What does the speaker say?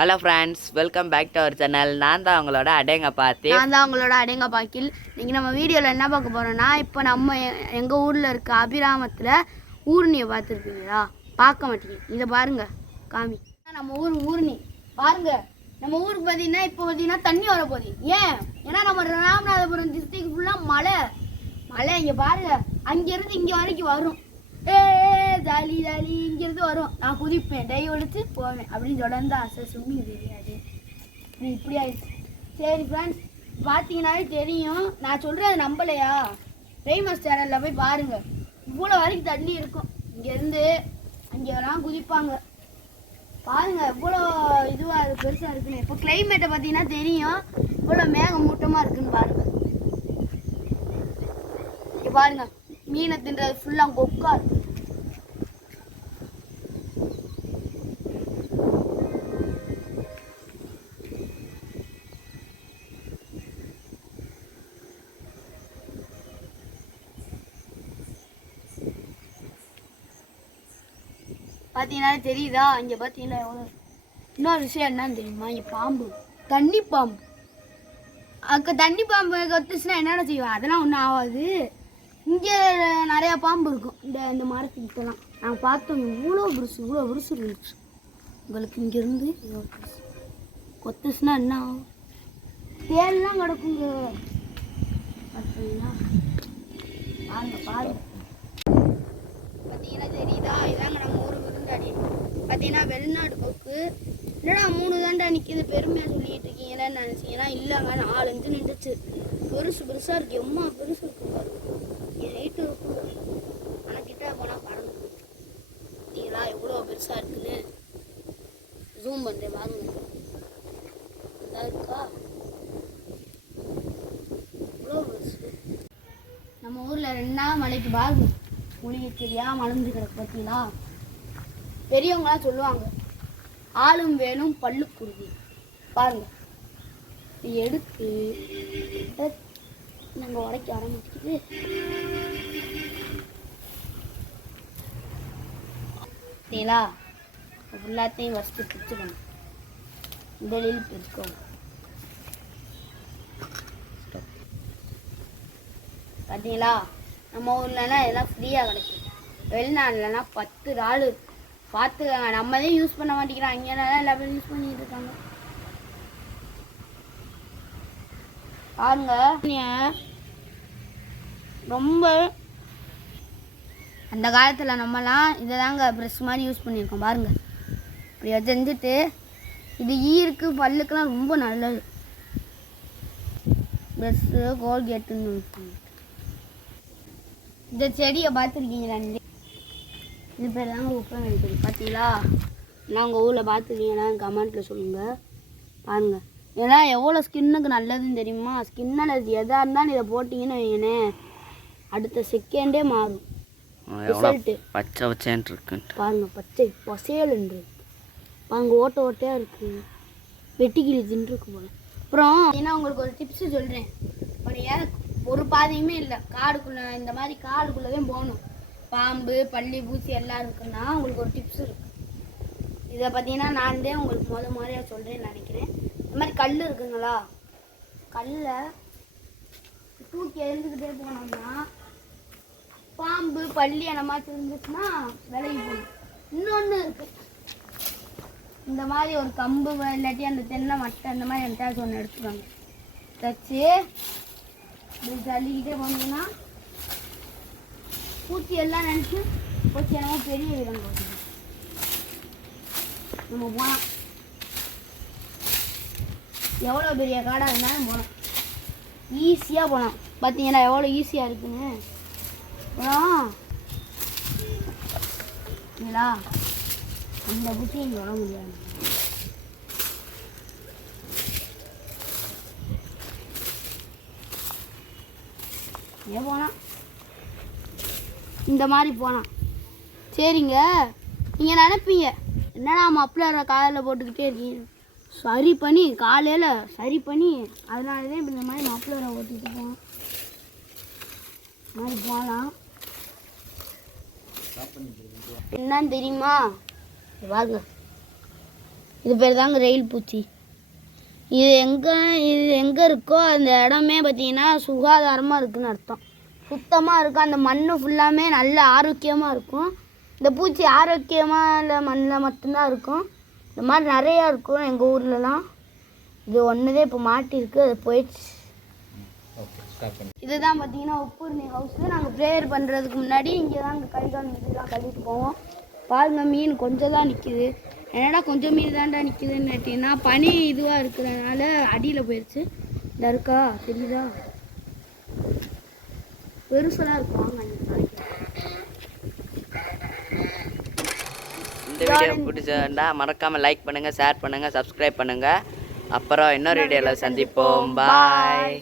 Hello friends, welcome back to our channel. நான் தான் உங்களோட அடேங்கப்பாக்கில். இன்றைக்கி நம்ம வீடியோவில் என்ன பார்க்க போகிறோன்னா, இப்போ நம்ம எங்கள் ஊரில் இருக்க அபிராமத்தில் ஊர்னியை பார்த்துருக்கீங்களா? பார்க்க மாட்டீங்க. இதை பாருங்கள், காமி. நம்ம ஊர்னி பாருங்கள். நம்ம ஊருக்கு பார்த்தீங்கன்னா இப்போ பார்த்தீங்கன்னா தண்ணி வரப்போகுது. ஏன்னா நம்ம ராமநாதபுரம் டிஸ்ட்ரிக்ட் ஃபுல்லாக மழை. இங்கே பாருங்கள், அங்கேருந்து இங்கே வரைக்கும் வரும். ஜாலி இங்கேருந்து வரும். நான் குதிப்பேன், டை ஒழிச்சு போவேன் அப்படின்னு தொடர்ந்து ஆசை. ஸ்விம்மிங் தெரியாது, இப்படி ஆயிடுச்சு. சரி ஃப்ரெண்ட்ஸ், பார்த்தீங்கன்னாலே தெரியும். நான் சொல்கிறேன், அது நம்பலையா? ஃபேமஸ் சேனலில் போய் பாருங்கள். இவ்வளோ வரைக்கும் தண்ணி இருக்கும். இங்கேருந்து அங்கெல்லாம் குதிப்பாங்க. பாருங்கள் எவ்வளோ இதுவாக இருக்குது, பெருசாக இருக்குன்னு. இப்போ கிளைமேட்டை பார்த்தீங்கன்னா தெரியும், இவ்வளோ மேகமூட்டமாக இருக்குன்னு பாருங்கள். இங்கே பாருங்கள், மீனை தின்றது ஃபுல்லாக கொக்கா இருக்கு. பார்த்தீங்கன்னா தெரியுதா? இங்கே பார்த்தீங்கன்னா எவ்வளோ. இன்னொரு விஷயம் என்னன்னு தெரியுமா? இங்கே பாம்பு, தண்ணி பாம்பு. தண்ணி பாம்பு கத்துச்சுன்னா என்னென்ன செய்வோம்? அதெல்லாம் ஒன்றும் ஆகாது. இங்கே நிறையா பாம்பு இருக்கும். இந்த மரத்துக்கிட்டலாம் நாங்கள் பார்த்தோம். இவ்வளோ பெருசு இருந்துச்சு. உங்களுக்கு இங்கேருந்து கொத்துச்சுன்னா என்ன ஆகும்? தேல்லாம் கிடக்குங்க. பார்த்தீங்கன்னா பாருங்க. பார்த்தீங்கன்னா தெரியுதா? இதாங்க நம்ம ஊர் விருந்தாடி. பார்த்தீங்கன்னா வெளிநாடு போக்கு. என்னடா 3 தாண்டா நிற்கிது, பெருமையாக சொல்லிட்டு இருக்கீங்களேன்னு நினச்சிங்கன்னா இல்லைங்க, 4 நின்றுச்சு. பெருசாக இருக்குது. எம்மா பெருசு இருக்கு பாருங்க. என் ஹைட்டு இருக்கும். ஆனால் கிட்ட போனால் பறந்து. பார்த்தீங்களா எவ்வளோ பெருசாக இருக்குன்னு? ஜூம் பண்ணுறேன் பாருங்க. நல்லா இருக்கா? இவ்வளோ பெருசு. நம்ம ஊரில் 2 மலைக்கு பாருங்க, மூலிகை செடியாக மலர்ந்து கிடக்கு. பார்த்தீங்களா? பெரியவங்களாம் சொல்லுவாங்க, ஆளும் வேணும் பல்லு குருதி. பாருங்க, எடுத்து நாங்கள் உடைக்க ஆரம்பிச்சுக்கிது. பார்த்தீங்களா? எல்லாத்தையும் ஃபஸ்ட்டு பிடிச்சிக்கணும். முதலில் பிரிக்கணும். பார்த்தீங்களா? நம்ம ஊர்லனா எல்லாம் ஃப்ரீயாக கிடைக்கும். வெளிநாடுலனா 10 நாள் பார்த்துக்கங்க. நம்ம தான் யூஸ் பண்ண மாட்டேங்கிறோம். அங்கேலாம் எல்லா பேரும் யூஸ் பண்ணிட்டு இருக்காங்க. பாருங்க, ரொம்ப அந்த காலத்தில் நம்மலாம் இதை தாங்க ப்ரெஷ் மாதிரி யூஸ் பண்ணியிருக்கோம். பாருங்க, இப்படி செஞ்சுட்டு இது ஈருக்கு பல்லுக்கெல்லாம் ரொம்ப நல்லது. ப்ரெஷ்ஷு கோல்கேட்டுன்னு இந்த செடியை பார்த்துருக்கீங்களா? இது பேர் தாங்க உப்பங்கடி. பார்த்தீங்களா? நான் உங்கள் ஊரில் பார்த்துருக்கீங்களா? கமெண்ட்டில் சொல்லுங்கள். பாருங்கள், ஏன்னா எவ்வளோ ஸ்கின்னுக்கு நல்லதுன்னு தெரியுமா? ஸ்கின் அலர்ஜி எதாக இருந்தாலும் இதை போட்டிங்கன்னு வைங்கண்ணே, அடுத்த செகண்டே மாறும் ரிசல்ட்டு. பச்சை பச்சைன்னு இருக்கு பாருங்கள், பச்சை பசேலுன்று பாருங்க, ஓட்டையாக இருக்குது. வெட்டிக்கிளி தின்றுருக்கு போல. அப்புறம் ஏன்னா உங்களுக்கு ஒரு டிப்ஸு சொல்கிறேன். ஒரு பாதையுமே இல்லை, காடுக்குள்ளே இந்த மாதிரி காடுக்குள்ளே தான் போகணும். பாம்பு பள்ளி பூச்சி எல்லாம் இருக்குன்னா உங்களுக்கு ஒரு டிப்ஸ் இருக்குது. இதை பார்த்தீங்கன்னா நான் தான் உங்களுக்கு முறையாக சொல்கிறேன்னு நினைக்கிறேன். இந்த மாதிரி கல் இருக்குங்களா, கல்லை தூக்கி எழுந்துக்கிட்டே போனோம்னா பாம்பு பள்ளி அந்த மாதிரி இருந்துச்சுன்னா விலகி போகணும். இன்னொன்று இருக்குது, இந்த மாதிரி ஒரு கம்பு இல்லாட்டி அந்த தென்னை மட்டை அந்த மாதிரி என்கிட்ட ஒன்று எடுத்துக்கோங்க. தச்சு இப்படி தள்ளிக்கிட்டே போனீங்கன்னா பூச்சி எல்லாம் நினச்சி பூச்சி என்னமோ பெரிய வீரம் போச்சு. நம்ம போனோம், எவ்வளோ பெரிய காடாக இருந்தாலும் போனோம், ஈஸியாக போனோம். பார்த்தீங்கன்னா எவ்வளோ ஈஸியாக இருக்குன்னு. போனோம் இல்லைங்களா? அந்த பூச்சி இங்கே வர முடியாது. ஏன் போனால் இந்த மாதிரி போனான். சரிங்க, நீங்கள் நினைப்பீங்க என்னடா மப்ளரை காலையில் போட்டுக்கிட்டே இருக்கீங்க. சரி பண்ணி காலையில் சரி பண்ணி அதனால தான் இப்போ இந்த மாதிரி மப்ளரை ஓட்டிகிட்டு போனோம். இந்த மாதிரி போகலாம். என்னன்னு தெரியுமா? வாங்க, இது பேர் தாங்க ரெயில் பூச்சி. இது எங்கே இருக்கோ அந்த இடமே பார்த்தீங்கன்னா சுகாதாரமாக இருக்குதுன்னு அர்த்தம். சுத்தமாக இருக்கும். அந்த மண் ஃபுல்லாமே நல்ல ஆரோக்கியமாக இருக்கும். இந்த பூச்சி ஆரோக்கியமாக இல்லை மண்ணில் மட்டும்தான் இருக்கும். இந்த மாதிரி நிறையா இருக்கும் எங்கள் ஊர்லலாம். இது ஒன்றுதே இப்போ மாட்டிருக்கு, அது போயிடுச்சு. இதுதான் பார்த்தீங்கன்னா உப்பூர்ணி ஹவுஸு. நாங்கள் ப்ரேயர் பண்ணுறதுக்கு முன்னாடி இங்கே தான் கை கால் மீன்லாம் கழுவிட்டு போவோம். பாருங்க, மீன் கொஞ்சம் தான் நிற்கிது. என்னடா கொஞ்சம் மீன் தான்டா நிற்கிதுன்னு கேட்டிங்கன்னா பனி இதுவாக இருக்கிறதுனால அடியில் போயிடுச்சு. இந்த இருக்கா தெரியுதா, பெருசெல்லாம் இருக்கும். வாங்க இந்த வீடியோ பிடிச்சிருந்தா மறக்காமல் லைக் பண்ணுங்கள், ஷேர் பண்ணுங்கள், சப்ஸ்கிரைப் பண்ணுங்கள். அப்புறம் இன்னொரு வீடியோவில் சந்திப்போம். பாய்.